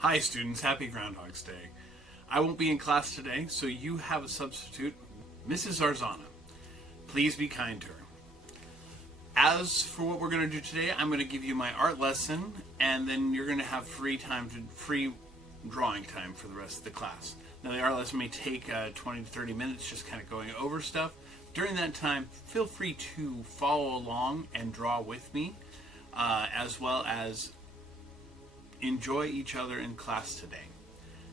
Hi students, happy Groundhog's Day. I won't be in class today, so you have a substitute, Mrs. Arzana. Please be kind to her. As for what we're going to do today, I'm going to give you my art lesson, and then you're going to have free drawing time for the rest of the class. Now the art lesson may take 20 to 30 minutes, just kind of going over stuff. During that time, feel free to follow along and draw with me, as well as enjoy each other in class today.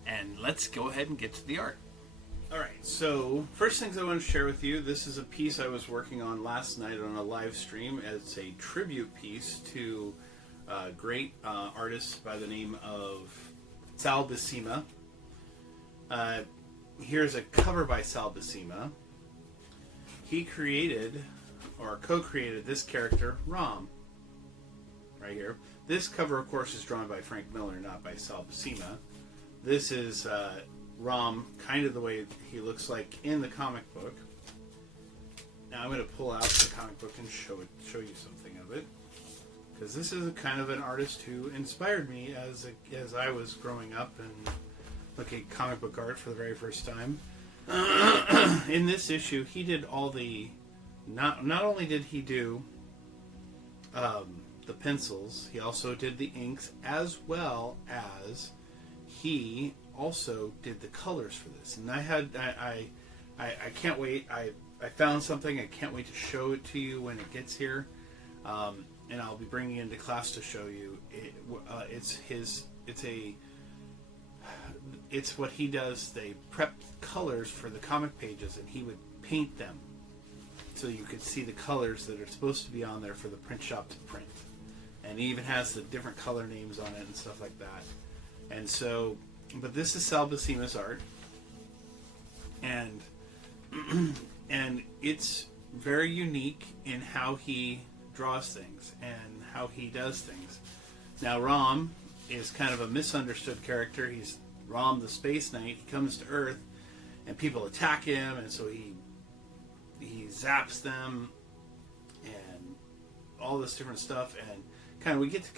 And let's go ahead and get to the art. Alright, so first things I want to share with you, this is a piece I was working on last night on a live stream. It's a tribute piece to a great artist by the name of Sal Buscema. Here's a cover by Sal Buscema. He created, or co-created, this character, Rom, right here. This cover, of course, is drawn by Frank Miller, not by Sal Buscema. This is Rom, kind of the way he looks like in the comic book. Now I'm going to pull out the comic book and show you something of it, because this is kind of an artist who inspired me as I was growing up and looking at comic book art for the very first time. In this issue, he did all the. Not only did he do the pencils, he also did the inks, as well as he also did the colors for this. And I can't wait. I found something. I can't wait to show it to you when it gets here, and I'll be bringing it into class to show you. It's what he does. They prep colors for the comic pages, and he would paint them so you could see the colors that are supposed to be on there for the print shop to print. And he even has the different color names on it and stuff like that. And so, but this is Sal Buscema's art, and and it's very unique in how he draws things and how he does things. Now, Rom is kind of a misunderstood character. He's Rom the Space Knight. He comes to Earth, and people attack him, and so he zaps them, and all this different stuff, and we get to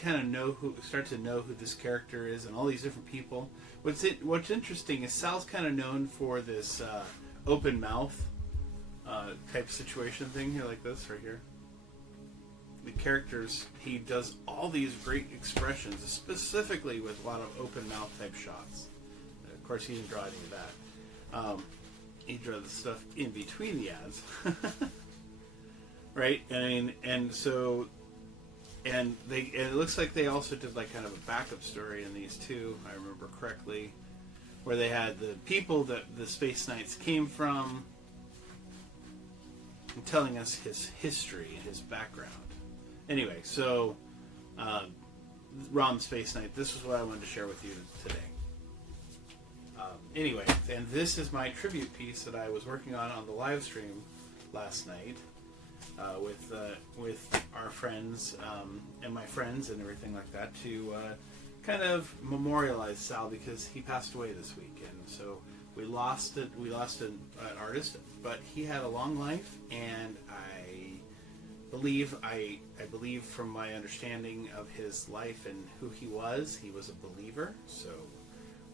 start to know who this character is, and all these different people. What's interesting is Sal's kind of known for this open mouth type situation thing here, like this right here. The characters, he does all these great expressions, specifically with a lot of open mouth type shots. Of course, he didn't draw any of that. He drew the stuff in between the ads, right? And it looks like they also did like kind of a backup story in these two, I remember correctly, where they had the people that the Space Knights came from, and telling us his history and his background. Anyway, so Rom Space Knight, this is what I wanted to share with you today. Anyway, and this is my tribute piece that I was working on the live stream last night with our friends and my friends and everything like that, to kind of memorialize Sal, because he passed away this week, and so we lost an artist, but he had a long life, and I believe from my understanding of his life and who he was a believer. So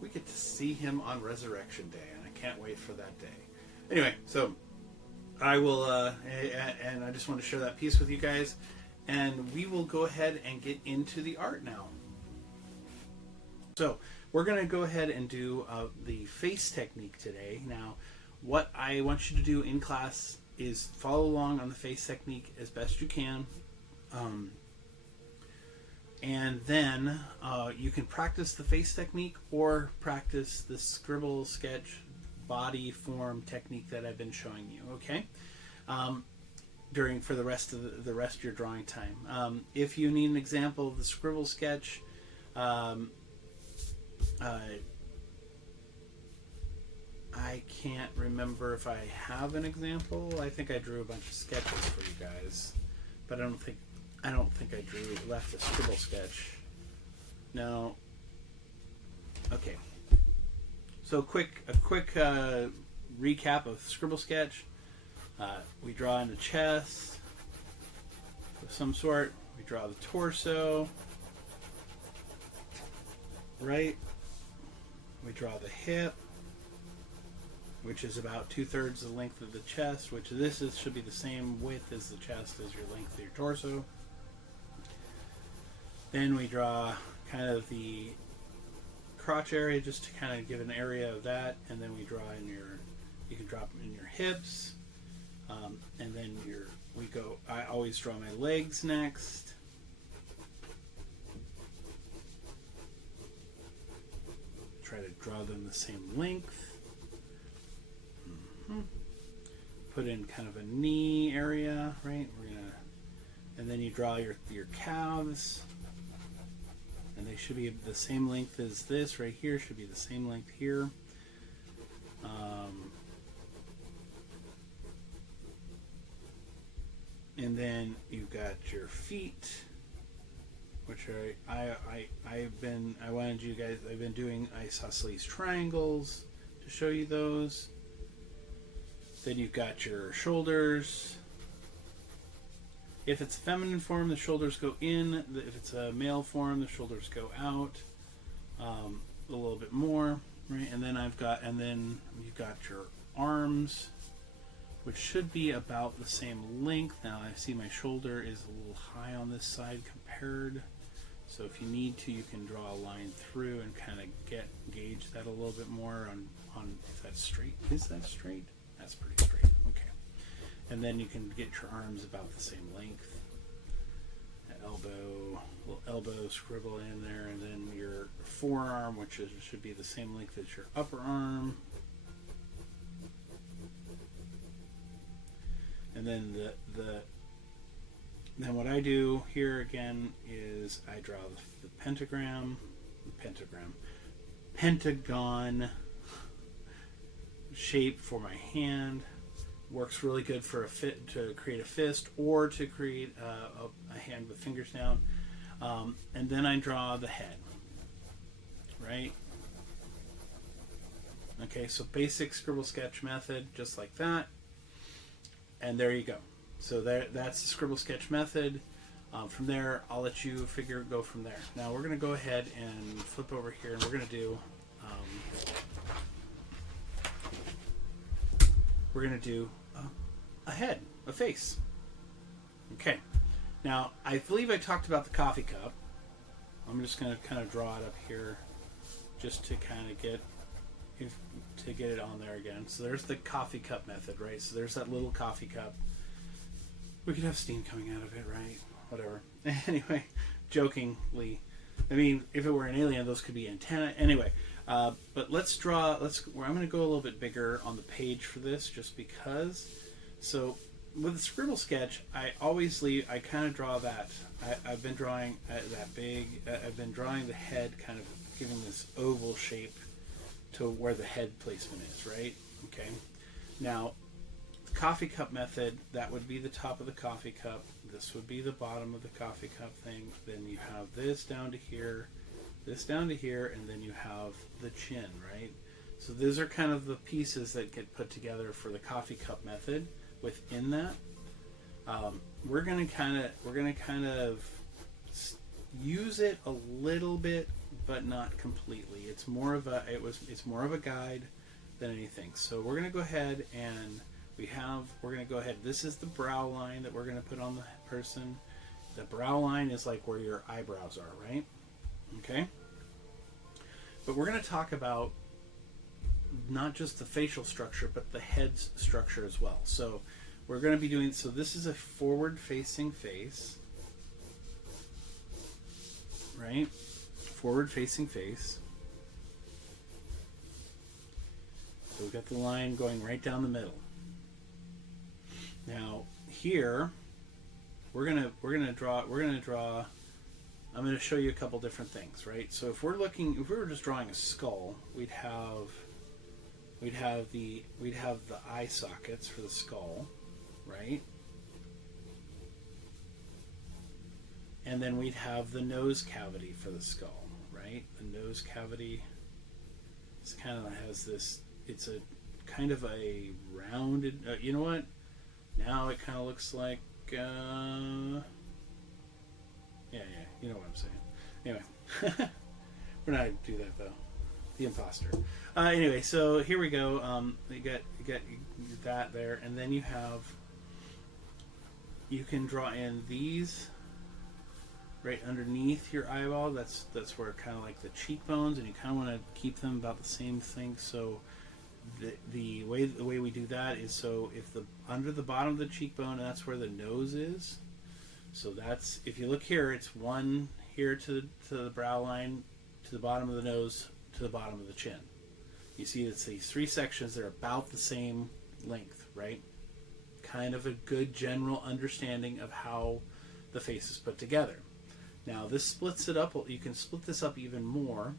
we get to see him on Resurrection Day, and I can't wait for that day. Anyway, so I will, and I just want to share that piece with you guys, and we will go ahead and get into the art now. So we're going to go ahead and do the face technique today. Now, what I want you to do in class is follow along on the face technique as best you can. And then you can practice the face technique or practice the scribble sketch body form technique that I've been showing you, okay? For the rest of your drawing time. If you need an example of the scribble sketch, I can't remember if I have an example. I think I drew a bunch of sketches for you guys, but I don't think I left a scribble sketch. No. Okay. So a quick recap of scribble sketch. We draw in the chest of some sort. We draw the torso, right? We draw the hip, which is about 2/3 the length of the chest, which should be the same width as the chest as your length of your torso. Then we draw kind of the crotch area just to kind of give an area of that, and then we draw in you can drop in your hips, and then I always draw my legs next. Try to draw them the same length. Put in kind of a knee area, right? And then you draw your calves, and they should be the same length as this right here. Should be the same length here. And then you've got your feet, which are I've been doing isosceles triangles to show you those. Then you've got your shoulders. If it's feminine form, the shoulders go in. If it's a male form, the shoulders go out a little bit more, right? And then you've got your arms, which should be about the same length. Now I see my shoulder is a little high on this side compared. So if you need to, you can draw a line through and kind of gauge that a little bit more on if that's straight. Is that straight? That's pretty straight. Okay. And then you can get your arms about the same length. Little elbow scribble in there, and then your forearm, which should be the same length as your upper arm. And then then what I do here again is I draw the pentagon shape for my hand. Works really good for to create a fist or to create a hand with fingers down. And then I draw the head, right? Okay, so basic scribble sketch method, just like that. And there you go. So that's the scribble sketch method. From there, I'll let you go from there. Now we're going to go ahead and flip over here, and we're going to do a head, a face. Okay. Now I believe I talked about the coffee cup. I'm just going to kind of draw it up here, just to kind of get it on there again. So there's the coffee cup method, right? So there's that little coffee cup. We could have steam coming out of it, right? Whatever. Anyway, jokingly, I mean, if it were an alien, those could be antenna. Anyway, but let's draw. I'm going to go a little bit bigger on the page for this, just because. So with the scribble sketch, I kind of draw that. I've been drawing that big. I've been drawing the head, kind of giving this oval shape to where the head placement is, right? Okay. Now, the coffee cup method, that would be the top of the coffee cup. This would be the bottom of the coffee cup thing. Then you have this down to here, this down to here, and then you have the chin, right? So those are kind of the pieces that get put together for the coffee cup method. Within that, we're gonna kind of use it a little bit, but not completely. It's more of a guide than anything. So we're gonna go ahead and this is the brow line that we're gonna put on the person. The brow line is like where your eyebrows are, right? Okay. But we're gonna talk about not just the facial structure, but the head's structure as well. So we're going to be doing, so this is a forward-facing face, right? Forward-facing face. So we've got the line going right down the middle. Now here, we're gonna draw. I'm going to show you a couple different things, right? So if we were just drawing a skull, we'd have the eye sockets for the skull, right? And then we'd have the nose cavity for the skull, right? The nose cavity has this. It's a kind of a rounded. You know what? Now it kind of looks like. Yeah. You know what I'm saying. Anyway, we're not gonna do that though. The imposter. Anyway, so here we go. You got that there, and then you can draw in these right underneath your eyeball. That's where kind of like the cheekbones, and you kind of want to keep them about the same thing. So the way we do that is, so if the under the bottom of the cheekbone, that's where the nose is. So that's, if you look here, it's one here to the brow line, to the bottom of the nose, to the bottom of the chin. You see it's these three sections that are about the same length, right? Kind of a good general understanding of how the face is put together. Now this splits it up. You can split this up even more.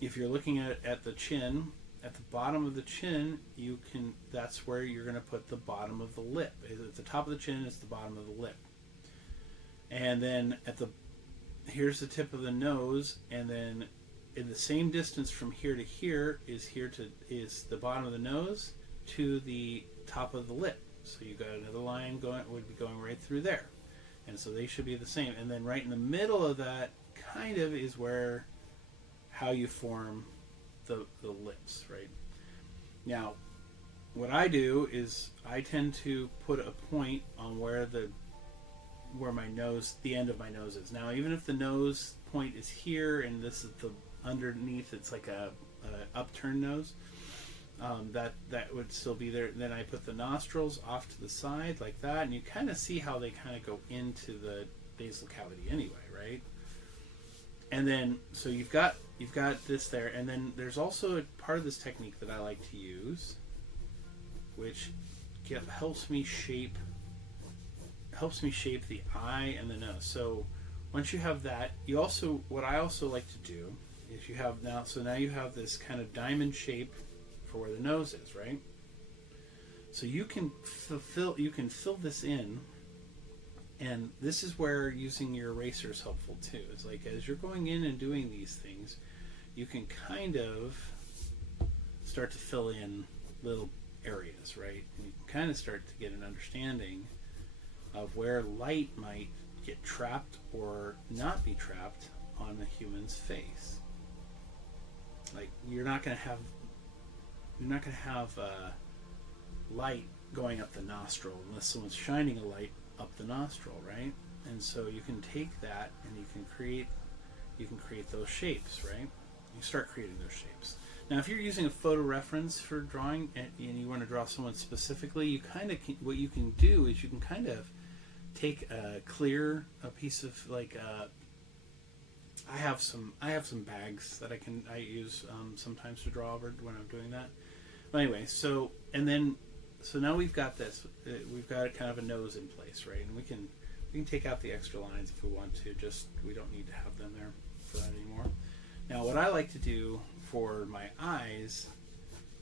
If you're looking at the chin, at the bottom of the chin, that's where you're going to put the bottom of the lip. At the top of the chin is the bottom of the lip. And then here's the tip of the nose, and then in the same distance from here to here is the bottom of the nose to the top of the lip. So you got another line would be going right through there. And so they should be the same. And then right in the middle of that kind of is how you form the lips, right? Now, what I do is I tend to put a point on where my nose, the end of my nose is. Now, even if the nose point is here and this is the underneath, it's like a upturned nose, that would still be there. Then I put the nostrils off to the side like that, and you kind of see how they kind of go into the nasal cavity anyway, right? And then, so you've got this there, and then there's also a part of this technique that I like to use, which helps me shape the eye and the nose. So once you have that, what I also like to do is now you have this kind of diamond shape for where the nose is, right? So you can fill this in. And this is where using your eraser is helpful too. It's like, as you're going in and doing these things, you can kind of start to fill in little areas, right? And you can kind of start to get an understanding of where light might get trapped or not be trapped on the human's face. Like, you're not going to have light going up the nostril unless someone's shining a light up the nostril, right? And so you can take that and you can create those shapes, right? You start creating those shapes. Now, if you're using a photo reference for drawing and you want to draw someone specifically, what you can do is you can kind of take a piece of, like, I have some bags that I use sometimes to draw over when I'm doing that. But anyway, so now we've got this. We've got kind of a nose in place, right? And we can take out the extra lines if we want to. Just, we don't need to have them there for that anymore. Now, what I like to do for my eyes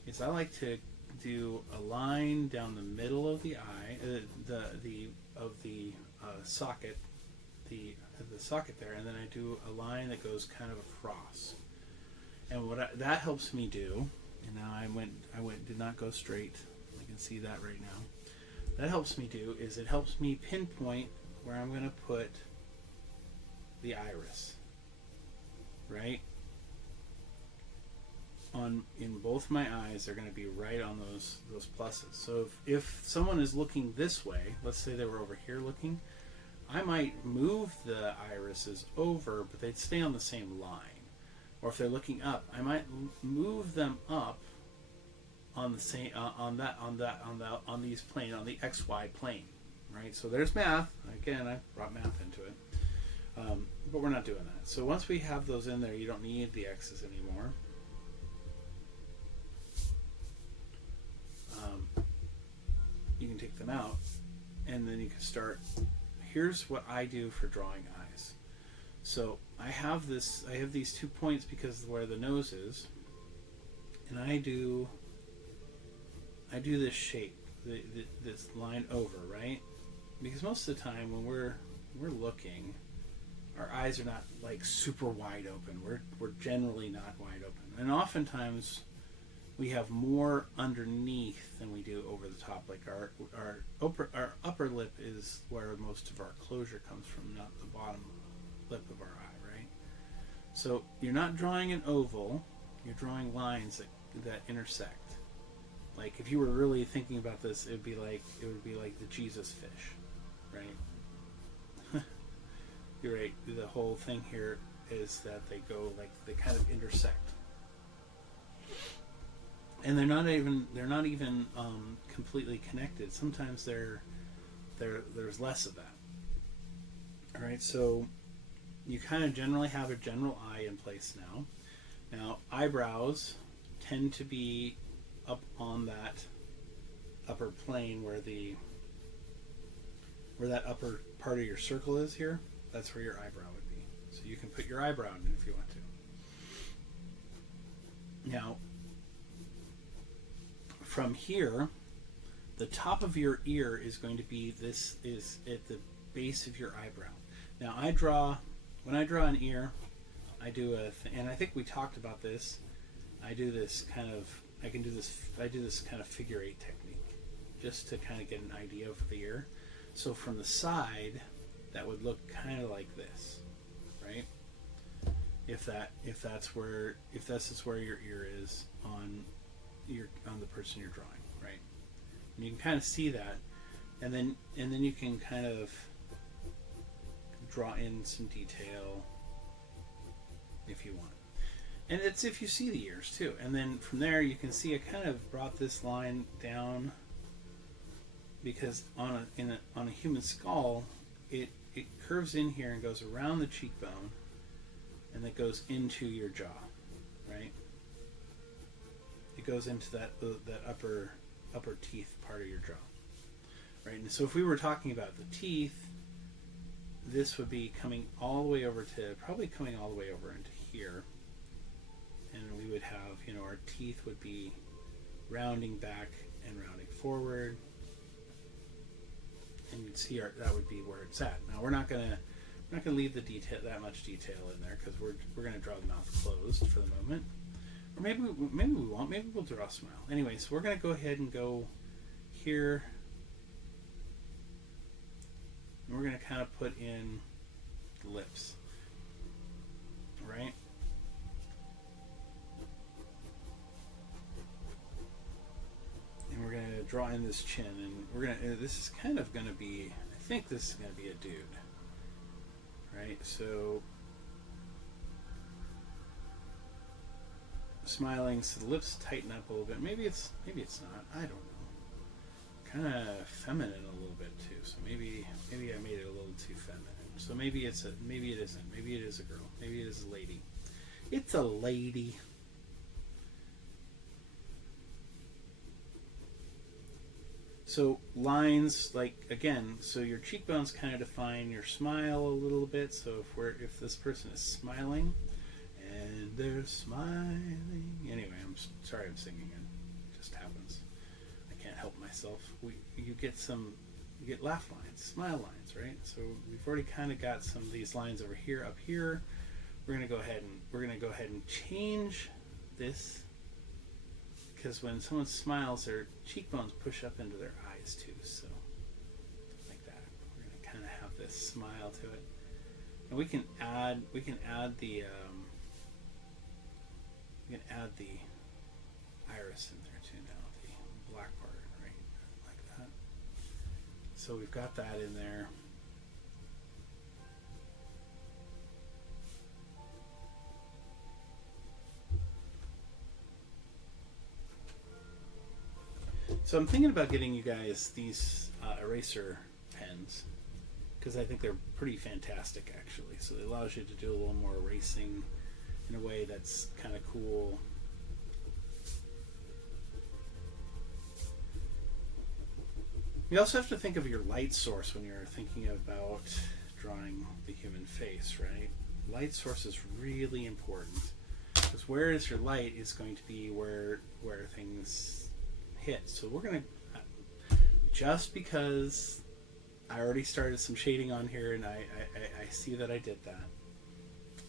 is I like to do a line down the middle of the eye, socket, the socket there, and then I do a line that goes kind of across. And that helps me do, and now I did not go straight. I can see that right now. That helps me do is it helps me pinpoint where I'm going to put the iris, right? In both my eyes, they're going to be right on those pluses. So if someone is looking this way, let's say they were over here looking, I might move the irises over, but they'd stay on the same line. Or if they're looking up, I might move them up on the same on these plane, on the XY plane, right? So there's math. Again, I brought math into it, but we're not doing that. So once we have those in there, you don't need the X's anymore. You can take them out, and then you can start. Here's what I do for drawing eyes. So I have these 2 points because of where the nose is, and I do this shape, this line over, right? Because most of the time when we're looking, our eyes are not like super wide open. We're generally not wide open, and oftentimes we have more underneath than we do over the top. Like our upper lip is where most of our closure comes from, not the bottom lip of our eye, right? So you're not drawing an oval, you're drawing lines that intersect. Like if you were really thinking about this, it would be like the Jesus fish, right? You're right. The whole thing here is that they kind of intersect, and they're not even completely connected. Sometimes there's less of that. All right, so you kind of generally have a general eye in place now. Now eyebrows tend to be up on that upper plane where that upper part of your circle is here. That's where your eyebrow would be. So you can put your eyebrow in if you want to. Now, from here, the top of your ear is going to be is at the base of your eyebrow. Now, when I draw an ear, I do and I think we talked about this. I do this kind of figure eight technique, just to kind of get an idea of the ear. So from the side, that would look kind of like this, right? If that's where your ear is on the person you're drawing, right? And you can kind of see that, and then you can kind of draw in some detail if you want. And it's if you see the ears too. And then from there you can see I kind of brought this line down because on a human skull it curves in here and goes around the cheekbone and that goes into your jaw, right? It goes into that upper teeth part of your jaw, right? And so if we were talking about the teeth, this would be coming all the way over into here. And we would have, our teeth would be rounding back and rounding forward. And you'd see that would be where it's at. Now we're not gonna leave that much detail in there because we're gonna draw the mouth closed for the moment. Or maybe we won't. Maybe we'll draw a smile. Anyway, so we're gonna go ahead and go here. And we're gonna kind of put in the lips, right? And we're going to draw in this chin, and this is kind of going to be, I think this is going to be a dude, right? So smiling, so the lips tighten up a little bit. Maybe it's not. I don't know. Kind of feminine a little bit too. So maybe I made it a little too feminine. So maybe it isn't. Maybe it is a girl. Maybe it is a lady. It's a lady. So lines, so your cheekbones kind of define your smile a little bit. So if this person is smiling, and they're smiling. Anyway, I'm sorry I'm singing. It just happens. I can't help myself. You get laugh lines, smile lines, right? So we've already kind of got some of these lines over here, up here. We're gonna go ahead and change this. Because when someone smiles, their cheekbones push up into their eyes too, so like that. We're going to kind of have this smile to it, and we can add the iris in there too now, the black part, right, like that. So we've got that in there. So I'm thinking about getting you guys these eraser pens because I think they're pretty fantastic actually. So it allows you to do a little more erasing in a way that's kind of cool. You also have to think of your light source when you're thinking about drawing the human face, right? Light source is really important because where is your light is going to be where things hit. So we're going to, just because I already started some shading on here and I see that I did that,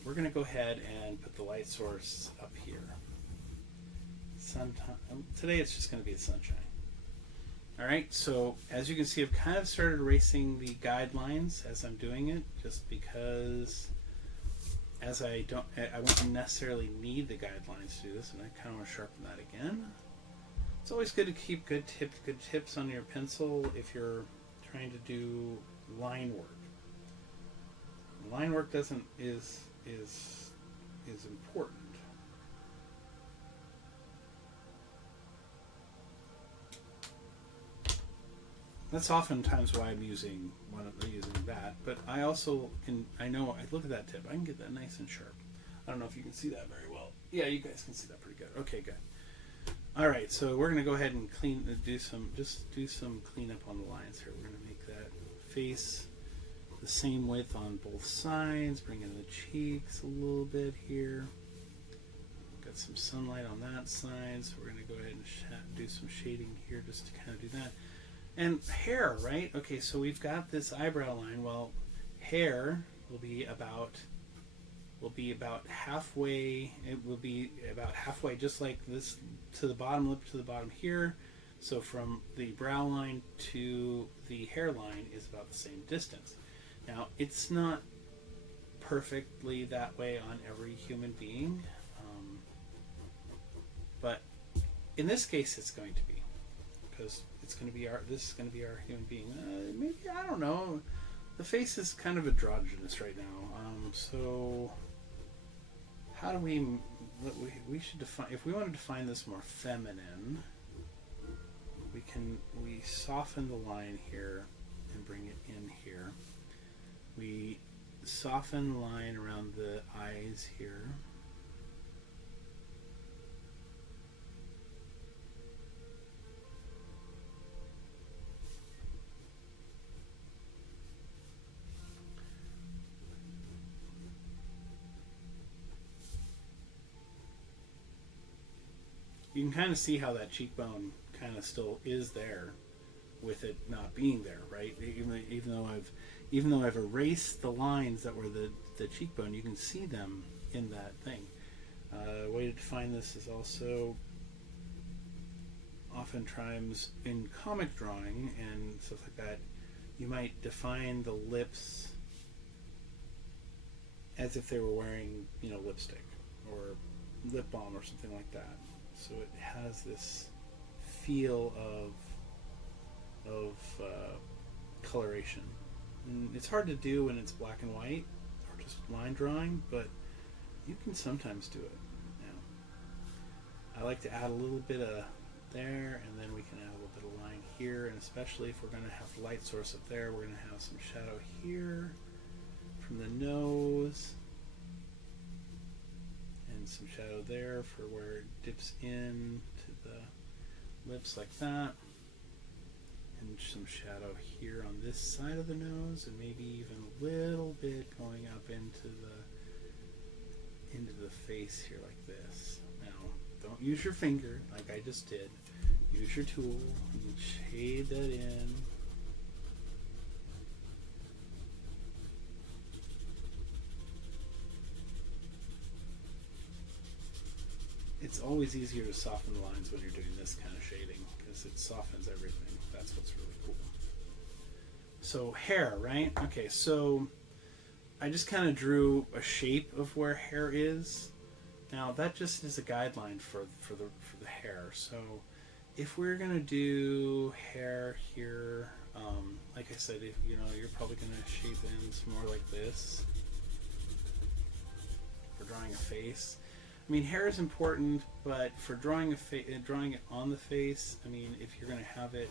we're going to go ahead and put the light source up here. Today it's just going to be the sunshine. Alright, so as you can see, I've kind of started erasing the guidelines as I'm doing it, just because I won't necessarily need the guidelines to do this, and I kind of want to sharpen that again. It's always good to keep good tips on your pencil if you're trying to do line work. Line work is important. That's oftentimes why I'm using that. But I also I look at that tip. I can get that nice and sharp. I don't know if you can see that very well. Yeah, you guys can see that pretty good. Okay, good. All right, so we're going to go ahead and do some cleanup on the lines here. We're going to make that face the same width on both sides. Bring in the cheeks a little bit here. Got some sunlight on that side, so we're going to go ahead and do some shading here just to kind of do that. And hair, right? Okay, so we've got this eyebrow line. Well, hair will be about halfway. It will be about halfway, just like this, to the bottom lip to the bottom here. So from the brow line to the hairline is about the same distance. Now, it's not perfectly that way on every human being, but in this case, it's going to be, because this is going to be our human being. Maybe, I don't know. The face is kind of androgynous right now. So how do we should define, if we want to define this more feminine, we soften the line here and bring it in here. We soften the line around the eyes here. You can kind of see how that cheekbone kind of still is there, with it not being there, right? Even though I've erased the lines that were the cheekbone, you can see them in that thing. A way to define this is also oftentimes in comic drawing and stuff like that. You might define the lips as if they were wearing, lipstick or lip balm or something like that. So it has this feel of coloration. And it's hard to do when it's black and white or just line drawing, but you can sometimes do it. I like to add a little bit of there, and then we can add a little bit of line here, and especially if we're going to have the light source up there, we're going to have some shadow here from the nose. And some shadow there for where it dips in to the lips like that, and some shadow here on this side of the nose, and maybe even a little bit going up into the face here like this. Now, don't use your finger like I just did. Use your tool and shade that in. It's always easier to soften the lines when you're doing this kind of shading, because it softens everything. That's what's really cool. So hair, right? Okay, so I just kind of drew a shape of where hair is. Now that just is a guideline for the hair. So if we're gonna do hair here, like I said, if you're probably gonna shape in some more like this for drawing a face. I mean, hair is important, but for drawing drawing it on the face, I mean, if you're going to have it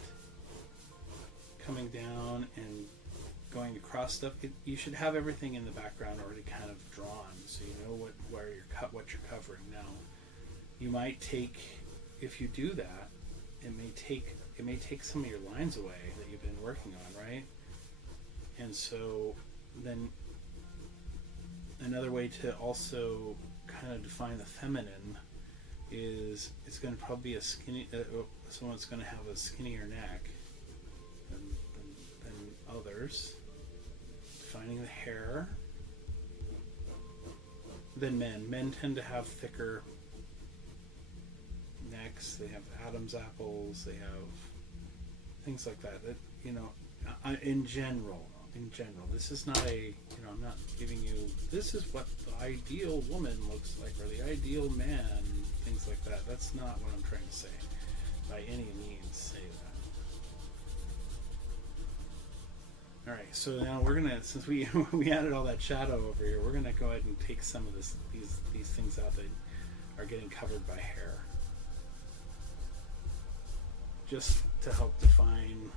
coming down and going across stuff, you should have everything in the background already kind of drawn, so you know what you're covering. Now, you might take, if you do that, it may take some of your lines away that you've been working on, right? And so then another way to also kind of define the feminine is it's going to probably be a skinny, someone's going to have a skinnier neck than others. Defining the hair. Than men. Men tend to have thicker necks. They have Adam's apples. They have things like that. In general, in general. This is not I'm not giving you, this is what the ideal woman looks like, or the ideal man, things like that. That's not what I'm trying to say. By any means say that. Alright, so now we're gonna, since we added all that shadow over here, we're gonna go ahead and take some of these things out that are getting covered by hair. Just to help define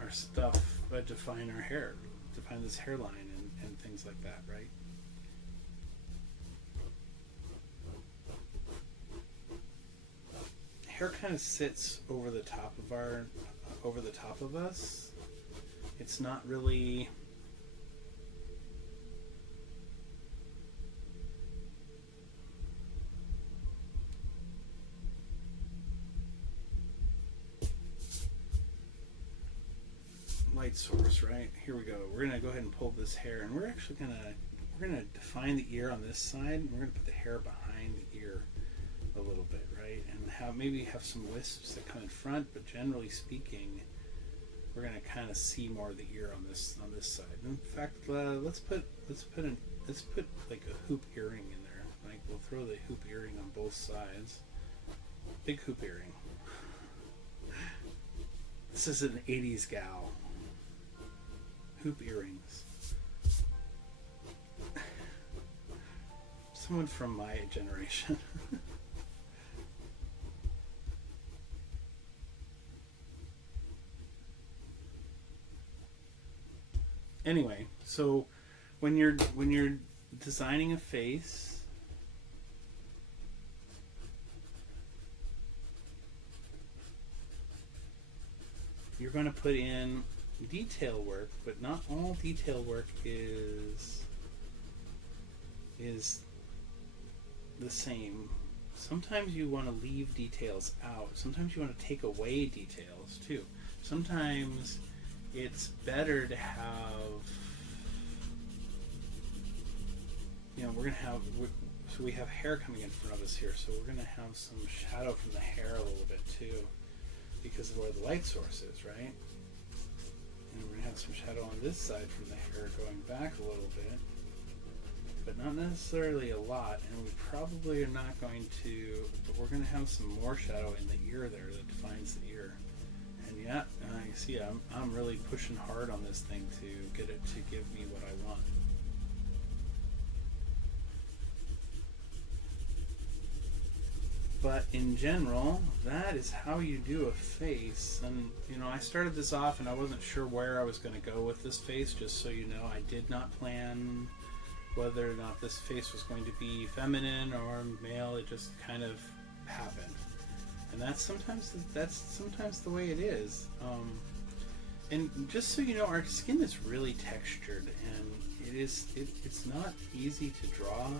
our stuff, but define our hair, define this hairline and things like that, right? Hair kind of sits over the top of us. It's not really light source, right? Here we go. We're gonna go ahead and pull this hair, and we're actually gonna define the ear on this side, and we're gonna put the hair behind the ear a little bit, right? And maybe have some wisps that come in front, but generally speaking, we're gonna kind of see more of the ear on this side. In fact, let's put like a hoop earring in there. Like, we'll throw the hoop earring on both sides. Big hoop earring. This is an 80s gal. Hoop earrings. Someone from my generation. Anyway, so when you're designing a face, you're going to put in detail work, but not all detail work is the same. Sometimes you want to leave details out. Sometimes you want to take away details too. Sometimes it's better to have, we're going to have, so we have hair coming in front of us here, so we're going to have some shadow from the hair a little bit too, because of where the light source is, right? And we're going to have some shadow on this side from the hair going back a little bit, but not necessarily a lot, and we probably are not going to, but we're going to have some more shadow in the ear there that defines the ear. And yeah, you see, I'm really pushing hard on this thing to get it to give me what I want. But in general, that is how you do a face. And I started this off and I wasn't sure where I was going to go with this face, just so you know. I did not plan whether or not this face was going to be feminine or male. It just kind of happened. And that's sometimes the way it is. And just so you know, our skin is really textured, and it's not easy to draw.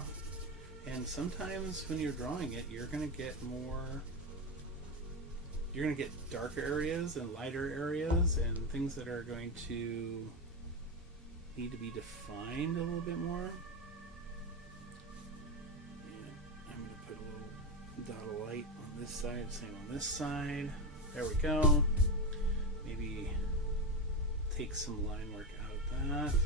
And sometimes when you're drawing it, you're going to get darker areas and lighter areas and things that are going to need to be defined a little bit more. And I'm going to put a little dot of light on this side, same on this side. There we go. Maybe take some line work out of that.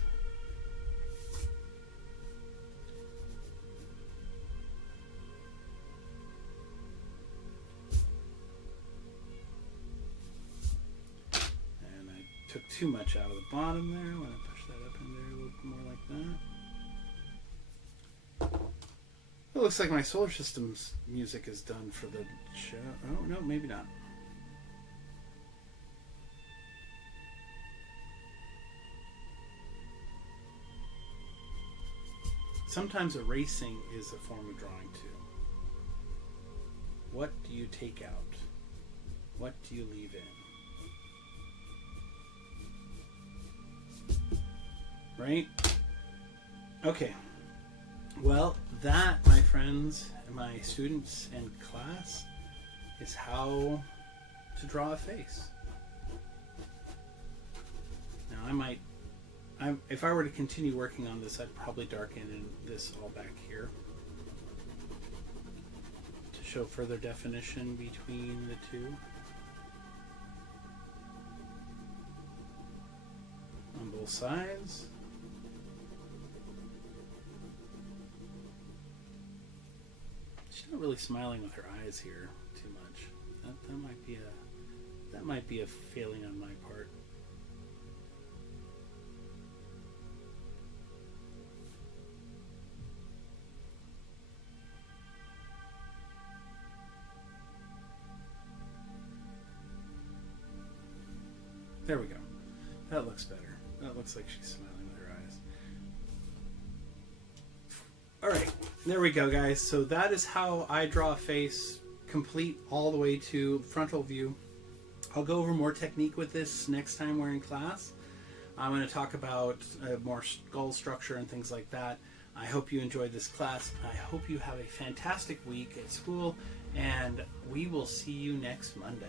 Took too much out of the bottom there. I want to push that up in there a little bit more like that. It looks like my solar system's music is done for the show. Oh, no, maybe not. Sometimes erasing is a form of drawing too. What do you take out? What do you leave in? Right? Okay. Well, that, my friends, and my students in class, is how to draw a face. Now, if I were to continue working on this, I'd probably darken in this all back here to show further definition between the two. sides. She's not really smiling with her eyes here too much. That might be a failing on my part. There we go. That looks better. That looks like she's smiling with her eyes. Alright, there we go, guys. So that is how I draw a face, complete all the way to frontal view. I'll go over more technique with this next time we're in class. I'm going to talk about more skull structure and things like that. I hope you enjoyed this class. I hope you have a fantastic week at school, and we will see you next Monday.